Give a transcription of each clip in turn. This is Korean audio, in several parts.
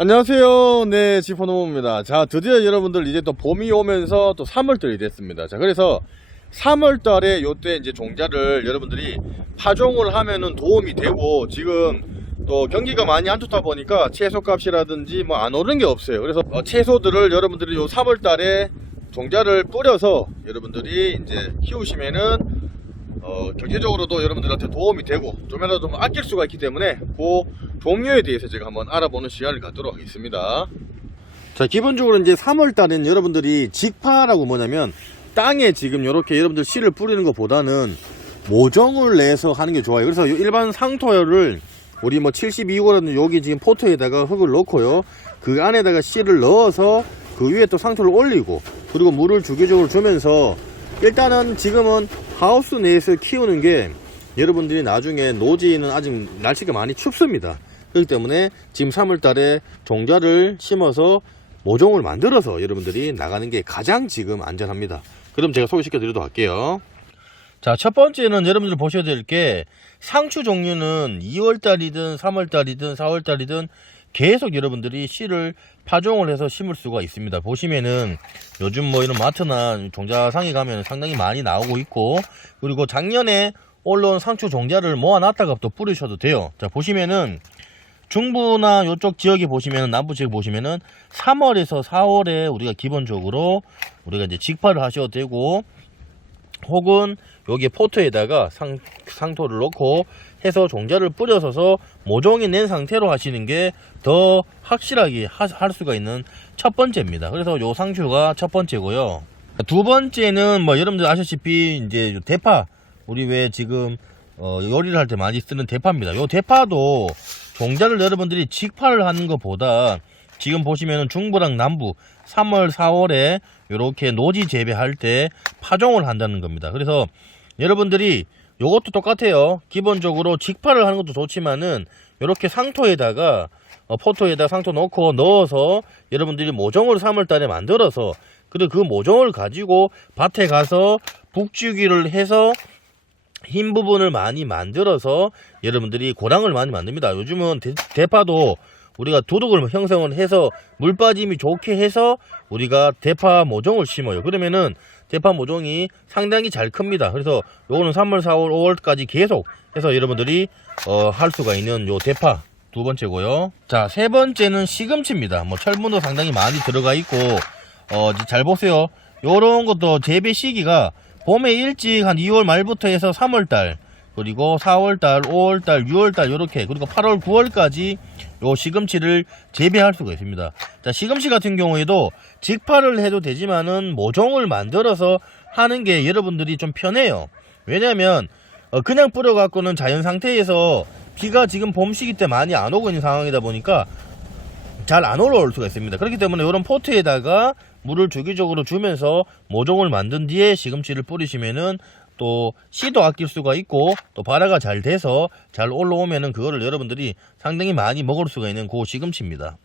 안녕하세요. 네, 지포노모입니다. 자, 드디어 여러분들 이제 또 봄이 오면서 또 3월달이 됐습니다. 자, 그래서 3월달에 요때 이제 종자를 여러분들이 파종을 하면은 도움이 되고 지금 또 경기가 많이 안 좋다 보니까 채소 값이라든지 뭐 안 오르는 게 없어요. 그래서 어, 채소들을 여러분들이 요 3월달에 종자를 뿌려서 여러분들이 이제 키우시면은 어, 경제적으로도 여러분들한테 도움이 되고 좀이라도 좀 아낄 수가 있기 때문에 그 종류에 대해서 제가 한번 알아보는 시간을 갖도록 하겠습니다. 자, 기본적으로 이제 3월 달엔 여러분들이 직파라고 뭐냐면 땅에 지금 이렇게 여러분들 씨를 뿌리는 것보다는 모종을 내서 하는 게 좋아요. 그래서 요 일반 상토를 우리 뭐 72호라는 여기 지금 포트에다가 흙을 넣고요. 그 안에다가 씨를 넣어서 그 위에 또 상토를 올리고 그리고 물을 주기적으로 주면서 일단은 지금은 하우스 내에서 키우는 게 여러분들이 나중에 노지는 아직 날씨가 많이 춥습니다. 그렇기 때문에 지금 3월 달에 종자를 심어서 모종을 만들어서 여러분들이 나가는 게 가장 지금 안전합니다. 그럼 제가 소개시켜 드리도록 할게요. 자, 첫 번째는 여러분들 보셔야 될 게 상추 종류는 2월 달이든 3월 달이든 4월 달이든 계속 여러분들이 씨를 파종을 해서 심을 수가 있습니다. 보시면은 요즘 뭐 이런 마트나 종자상에 가면 상당히 많이 나오고 있고 그리고 작년에 올라온 상추 종자를 모아놨다가 또 뿌리셔도 돼요. 자, 보시면은 중부나 요쪽 지역에 보시면은 남부 지역 보시면은 3월에서 4월에 우리가 기본적으로 우리가 이제 직파를 하셔도 되고 혹은 여기 포트에다가 상, 상토를 넣고 해서 종자를 뿌려서서 모종이 낸 상태로 하시는 게 더 확실하게 하- 할 수가 있는 첫 번째입니다. 그래서 요 상추가 첫 번째고요. 두 번째는 뭐 여러분들 아시다시피 이제 요 대파 우리 왜 지금 어, 요리를 할 때 많이 쓰는 대파입니다. 요 대파도 종자를 여러분들이 직파를 하는 것보다 지금 보시면은 중부랑 남부 3월 4월에 이렇게 노지 재배할 때 파종을 한다는 겁니다. 그래서 여러분들이 요것도 똑같아요. 기본적으로 직파를 하는 것도 좋지만은 이렇게 상토에다가 어, 포토에다 상토 넣고 넣어서 여러분들이 모종을 3월 달에 만들어서 그리고 그 모종을 가지고 밭에 가서 북주기를 해서 흰 부분을 많이 만들어서 여러분들이 고랑을 많이 만듭니다. 요즘은 대, 대파도 우리가 도둑을 형성을 해서 물 빠짐이 좋게 해서 우리가 대파 모종을 심어요. 그러면은 대파 모종이 상당히 잘 큽니다. 그래서 요거는 3월, 4월, 5월까지 계속 해서 여러분들이 어, 할 수가 있는 요 대파 두 번째고요. 자, 세 번째는 시금치입니다. 뭐 철분도 상당히 많이 들어가 있고 어, 잘 보세요. 요런 것도 재배 시기가 봄에 일찍 한 2월 말부터 해서 3월 달 그리고 4월 달, 5월 달, 6월 달 요렇게 그리고 8월, 9월까지 요 시금치를 재배할 수가 있습니다. 자, 시금치 같은 경우에도 직파를 해도 되지만은 모종을 만들어서 하는 게 여러분들이 좀 편해요. 왜냐면 어, 그냥 뿌려 갖고는 자연 상태에서 비가 지금 봄 시기 때 많이 안 오고 있는 상황이다 보니까 잘 안 올라올 수가 있습니다. 그렇기 때문에 이런 포트에다가 물을 주기적으로 주면서 모종을 만든 뒤에 시금치를 뿌리시면은 또 씨도 아낄 수가 있고 또 발화가 잘 돼서 잘 올라오면은 그거를 여러분들이 상당히 많이 먹을 수가 있는 그 시금치입니다.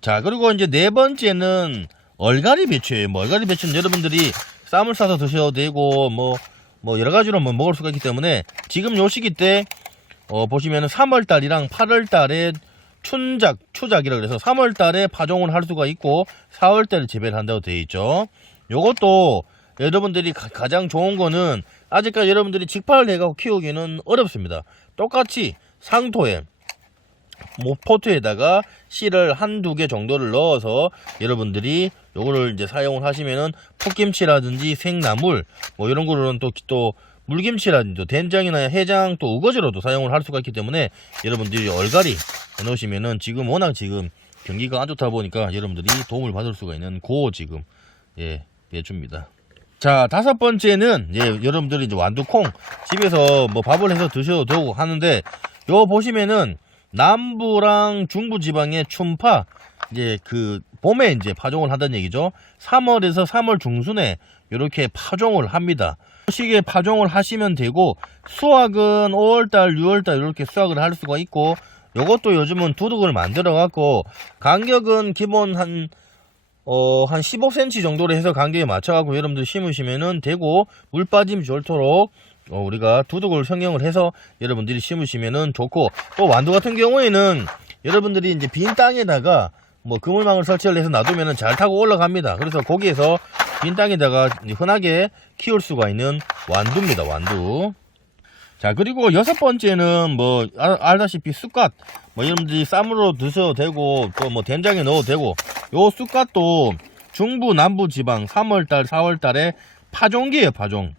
자 그리고 이제 네 번째는 얼갈이 배추예요. 뭐 얼갈이 배추는 여러분들이 쌈을 싸서 드셔도 되고 뭐뭐 여러 가지로 뭐 먹을 수가 있기 때문에 지금 요 시기 때 어, 보시면은 3월 달이랑 8월 달에 춘작, 추작이라 그래서 3월 달에 파종을 할 수가 있고 4월 달에 재배를 한다고 되어 있죠. 요것도 여러분들이 가, 가장 좋은 거는 아직까지 여러분들이 직파를 해가고 키우기는 어렵습니다. 똑같이 상토에 뭐 포트에다가 씨를 한두 개 정도를 넣어서 여러분들이 요거를 이제 사용을 하시면은 풋김치라든지 생나물 뭐 이런 거로는 또, 또 물김치라든지 또 된장이나 해장 또 우거지로도 사용을 할 수가 있기 때문에 여러분들이 얼갈이 해 놓으시면은 지금 워낙 지금 경기가 안 좋다 보니까 여러분들이 도움을 받을 수가 있는 고 지금 예 배주입니다. 자 다섯 번째는 예 여러분들이 이제 완두콩 집에서 뭐 밥을 해서 드셔도 되고 하는데 요 보시면은 남부랑 중부 지방의 춘파 이제 그 봄에 이제 파종을 한다는 얘기죠. 3월에서 3월 중순에 이렇게 파종을 합니다. 그 시기에 파종을 하시면 되고 수확은 5월달, 6월달 이렇게 수확을 할 수가 있고 요것도 요즘은 두둑을 만들어 갖고 간격은 기본 한 어, 한 15cm 정도로 해서 간격에 맞춰갖고 여러분들 심으시면은 되고, 물 빠짐이 좋도록, 어, 우리가 두둑을 성형을 해서 여러분들이 심으시면은 좋고, 또 완두 같은 경우에는 여러분들이 이제 빈 땅에다가 뭐 그물망을 설치를 해서 놔두면 잘 타고 올라갑니다. 그래서 거기에서 빈 땅에다가 흔하게 키울 수가 있는 완두입니다. 완두. 자 그리고 여섯 번째는 뭐 알, 알다시피 쑥갓. 뭐 여러분들이 쌈으로 드셔도 되고 또 뭐 된장에 넣어도 되고. 요 쑥갓도 중부 남부 지방 3월달 4월달에 파종기예요 파종.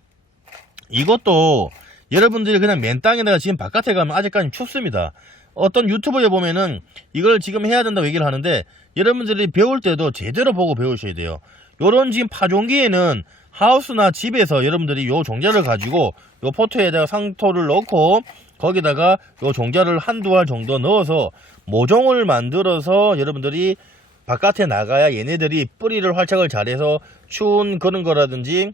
이것도 여러분들이 그냥 맨 땅에다가 지금 바깥에 가면 아직까지 춥습니다. 어떤 유튜브에 보면은 이걸 지금 해야 된다고 얘기를 하는데 여러분들이 배울 때도 제대로 보고 배우셔야 돼요. 요런 지금 파종기에는 하우스나 집에서 여러분들이 요 종자를 가지고 요 포트에다가 상토를 넣고 거기다가 요 종자를 한두 알 정도 넣어서 모종을 만들어서 여러분들이 바깥에 나가야 얘네들이 뿌리를 활착을 잘해서 추운 그런 거라든지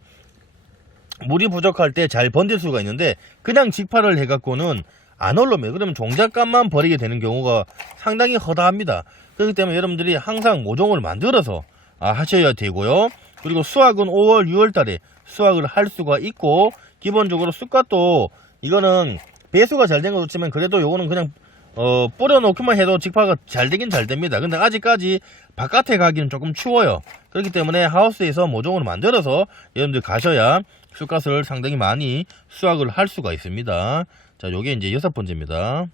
물이 부족할 때 잘 번질 수가 있는데 그냥 직파를 해갖고는 안 올라옵니다. 그러면 종잣값만 버리게 되는 경우가 상당히 허다합니다. 그렇기 때문에 여러분들이 항상 모종을 만들어서 아, 하셔야 되고요. 그리고 수확은 5월, 6월 달에 수확을 할 수가 있고 기본적으로 쑥갓도 이거는 배수가 잘 된 거 좋지만 그래도 요거는 그냥 어, 뿌려놓기만 해도 직파가 잘 되긴 잘 됩니다. 근데 아직까지 바깥에 가기는 조금 추워요. 그렇기 때문에 하우스에서 모종을 만들어서 여러분들 가셔야 쑥갓을 상당히 많이 수확을 할 수가 있습니다. 자, 요게 이제 여섯 번째입니다.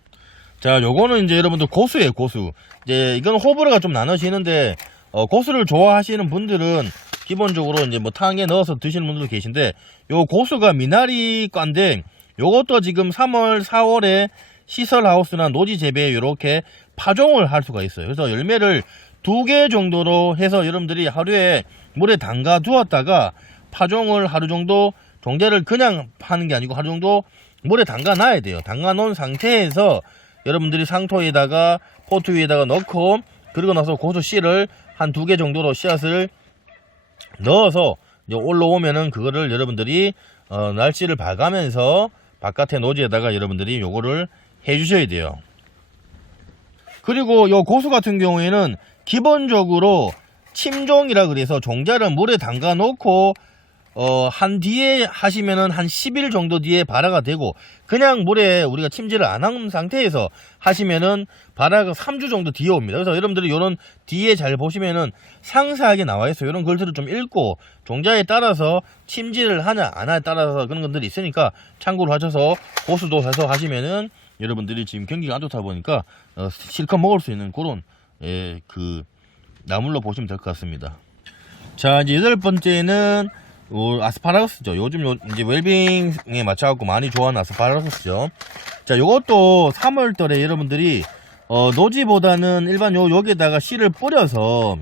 자, 요거는 이제 여러분들 고수예요, 고수. 이제 이건 호불호가 좀 나눠지는데 어, 고수를 좋아하시는 분들은 기본적으로 이제 뭐 탕에 넣어서 드시는 분들도 계신데 요 고수가 미나리 과인데 요것도 지금 3월, 4월에 시설 하우스나 노지 재배에 이렇게 파종을 할 수가 있어요. 그래서 열매를 두 개 정도로 해서 여러분들이 하루에 물에 담가 두었다가 파종을 하루 정도 종자를 그냥 파는 게 아니고 하루 정도 물에 담가 놔야 돼요. 담가 놓은 상태에서 여러분들이 상토에다가 포트 위에다가 넣고 그리고 나서 고수 씨를 한 두 개 정도로 씨앗을 넣어서 올라오면은 그거를 여러분들이 어, 날씨를 봐가면서 바깥에 노지에다가 여러분들이 요거를 해주셔야 돼요. 그리고 요 고수 같은 경우에는 기본적으로 침종이라 그래서 종자를 물에 담가 놓고 어, 한 뒤에 하시면은 한 10일 정도 뒤에 발화가 되고 그냥 물에 우리가 침지를 안한 상태에서 하시면은 발화가 3주 정도 뒤에 옵니다. 그래서 여러분들이 요런 뒤에 잘 보시면은 상세하게 나와 있어요. 이런 글들을 좀 읽고 종자에 따라서 침지를 하냐 안 하냐에 따라서 그런 것들이 있으니까 참고로 하셔서 고수도 해서 하시면은 여러분들이 지금 경기가 안 좋다 보니까 어, 실컷 먹을 수 있는 그런 예, 그 나물로 보시면 될 것 같습니다. 자 이제 여덟 번째는 요 아스파라거스죠. 요즘 요 이제 웰빙에 맞춰갖고 많이 좋아하는 아스파라거스죠. 자, 요것도 3월달에 여러분들이 어, 노지보다는 일반 요 여기에다가 씨를 뿌려서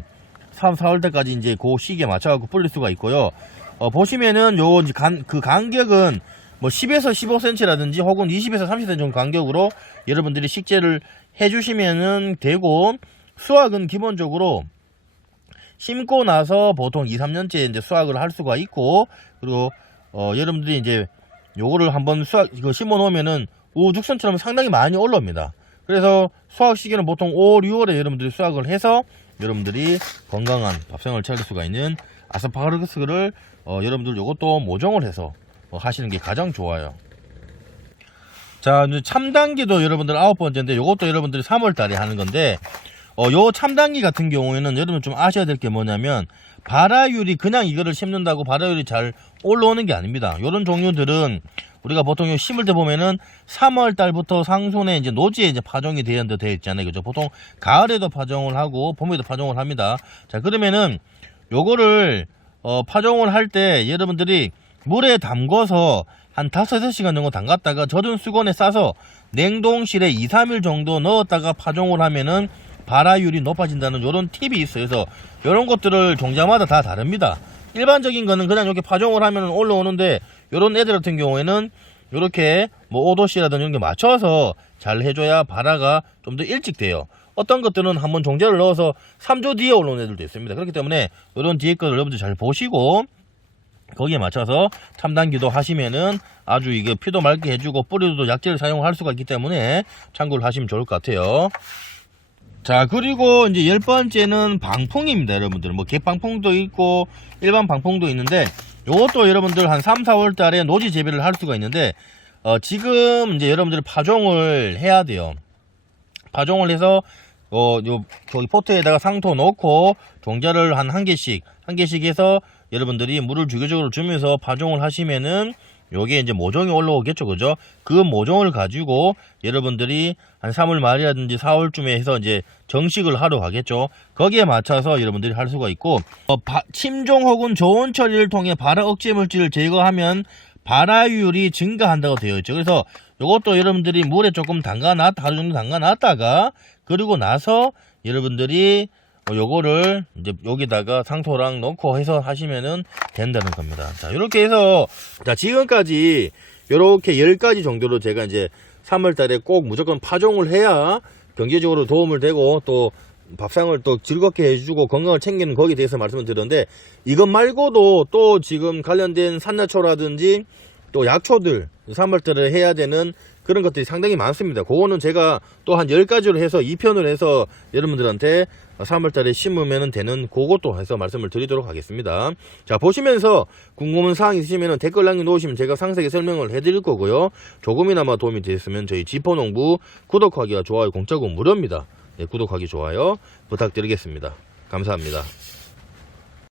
3, 4월달까지 이제 그 시기에 맞춰갖고 뿌릴 수가 있고요. 어, 보시면은 요 이제 간, 그 간격은 뭐 10에서 15cm라든지 혹은 20에서 30cm 정도 간격으로 여러분들이 식재를 해주시면은 되고 수확은 기본적으로 심고 나서 보통 2, 3년째 이제 수확을 할 수가 있고 그리고 어, 여러분들이 이제 요거를 한번 수확 이거 심어 놓으면은 우죽선처럼 상당히 많이 올라옵니다. 그래서 수확 시기는 보통 5, 6월에 여러분들이 수확을 해서 여러분들이 건강한 밥상을 차릴 수가 있는 아스파라거스를 어, 여러분들 요것도 모종을 해서 어, 하시는 게 가장 좋아요. 자, 이제 참단기도 여러분들 아홉 번째인데 요것도 여러분들이 3월 달에 하는 건데 어, 요 참단기 같은 경우에는 여러분 좀 아셔야 될 게 뭐냐면 발화율이 그냥 이거를 심는다고 발화율이 잘 올라오는 게 아닙니다. 요런 종류들은 우리가 보통 요 심을 때 보면은 3월 달부터 상순에 이제 노지에 이제 파종이 되어 되어 있잖아요. 그죠? 보통 가을에도 파종을 하고 봄에도 파종을 합니다. 자, 그러면은 요거를 어, 파종을 할 때 여러분들이 물에 담궈서 한 5, 6시간 정도 담갔다가 젖은 수건에 싸서 냉동실에 2, 3일 정도 넣었다가 파종을 하면은 발화율이 높아진다는 이런 팁이 있어요. 그래서 이런 것들을 종자마다 다 다릅니다. 일반적인 거는 그냥 이렇게 파종을 하면 올라오는데 이런 애들 같은 경우에는 이렇게 뭐 5도씨라든지 이런 게 맞춰서 잘 해줘야 발화가 좀 더 일찍 돼요. 어떤 것들은 한번 종자를 넣어서 3조 뒤에 올라오는 애들도 있습니다. 그렇기 때문에 이런 뒤에 것을 여러분들 잘 보시고 거기에 맞춰서 참단기도 하시면은 아주 이게 피도 맑게 해주고 뿌리도 약재를 사용할 수가 있기 때문에 참고를 하시면 좋을 것 같아요. 자 그리고 이제 열 번째는 방풍입니다 여러분들. 뭐 갯방풍도 있고 일반 방풍도 있는데 요것도 여러분들 한 3, 4월 달에 노지 재배를 할 수가 있는데 어, 지금 이제 여러분들 파종을 해야 돼요. 파종을 해서 어, 요, 저기 포트에다가 상토 넣고 종자를 한 한 개씩, 한 개씩 해서 여러분들이 물을 주기적으로 주면서 파종을 하시면은 요게 이제 모종이 올라오겠죠, 그죠? 그 모종을 가지고 여러분들이 한 3월 말이라든지 4월쯤에 해서 이제 정식을 하러 가겠죠. 거기에 맞춰서 여러분들이 할 수가 있고, 어, 바- 침종 혹은 조온 처리를 통해 발화 억제 물질을 제거하면 발화율이 증가한다고 되어 있죠. 그래서 요것도 여러분들이 물에 조금 담가놨, 하루 정도 담가 놨다가, 그리고 나서 여러분들이 어, 요거를 이제 여기다가 상토랑 넣고 해서 하시면은 된다는 겁니다. 자, 이렇게 해서, 자, 지금까지 요렇게 10가지 정도로 제가 이제 3월 달에 꼭 무조건 파종을 해야 경제적으로 도움을 되고 또 밥상을 또 즐겁게 해주고 건강을 챙기는 거기에 대해서 말씀을 드렸는데 이것 말고도 또 지금 관련된 산나초라든지 또 약초들 3월 달에 해야 되는 그런 것들이 상당히 많습니다. 그거는 제가 또 한 10가지로 해서 2편을 해서 여러분들한테 3월 달에 심으면 되는 그것도 해서 말씀을 드리도록 하겠습니다. 자, 보시면서 궁금한 사항 있으시면 댓글 남겨놓으시면 제가 상세하게 설명을 해드릴 거고요. 조금이나마 도움이 되셨으면 저희 지포농부 구독하기와 좋아요 공짜고 무료입니다. 네, 구독하기 좋아요 부탁드리겠습니다. 감사합니다.